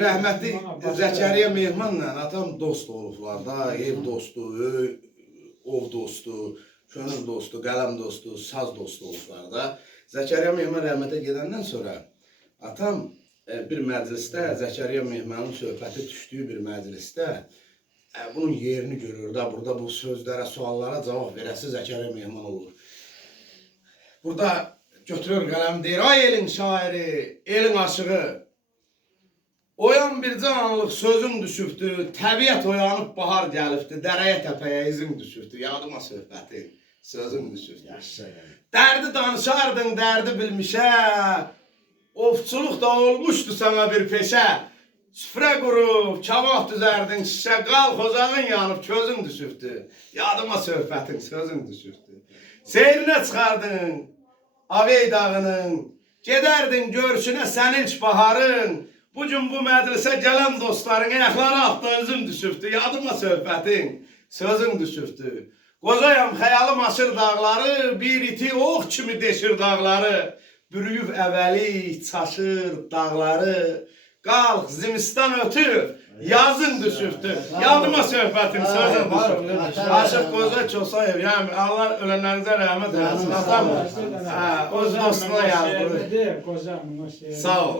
Rəhmətli Zəkəriya Mehmanla atam dost olublar da, ev dostu, ov dostu, könül dostu, qələm dostu, saz dostu olublar da. Zəkəriya Mehman rəhmətə gedəndən sonra atam bir məclisdə, Zəkəriya Mehmanın söhbəti düşdüyü bir məclisdə bunun yerini görür da, burada bu sözlərə, suallara cavab verəsi Zəkəriya Mehman olur. Burada götürür qələm deyir, ay elin şairi, elin aşığı, oyan bir canlıq sözüm düşübdü, təbiət oyanıb bahar gəlibdi, dərəyə təpəyə izin düşübdü, yadıma söhbəti, sözüm düşübdü. Dərdi danışardın, dərdi bilmişə, ovçuluq da olmuşdu sana bir peşə, süfrə qurub, kabaq düzərdin şişə, qalx ocağın yanıb, közün düşübdü, yadıma söhbətin, sözün düşübdü. Seyrinə çıxardın, Avey dağının, gedərdin görüşünə sən ilk baharın, bugün bu məclisə gələn dostların ayaqları altda özüm düşübdü, yadıma söhbətin, sözün düşübdü. Qocayam, xəyalım aşır dağları, bir iti ox kimi deşir dağları, bürüyüb əvəli çaşır dağları, qalx zimistan ötür, yazın düşübdü, yadıma söhbətin, sözün düşübdü. Aşıq Qoca Kosayev, yəni Allah ölənlərinizə rəhmət eləsin, atam öz dostuna yazdı. Sağ ol.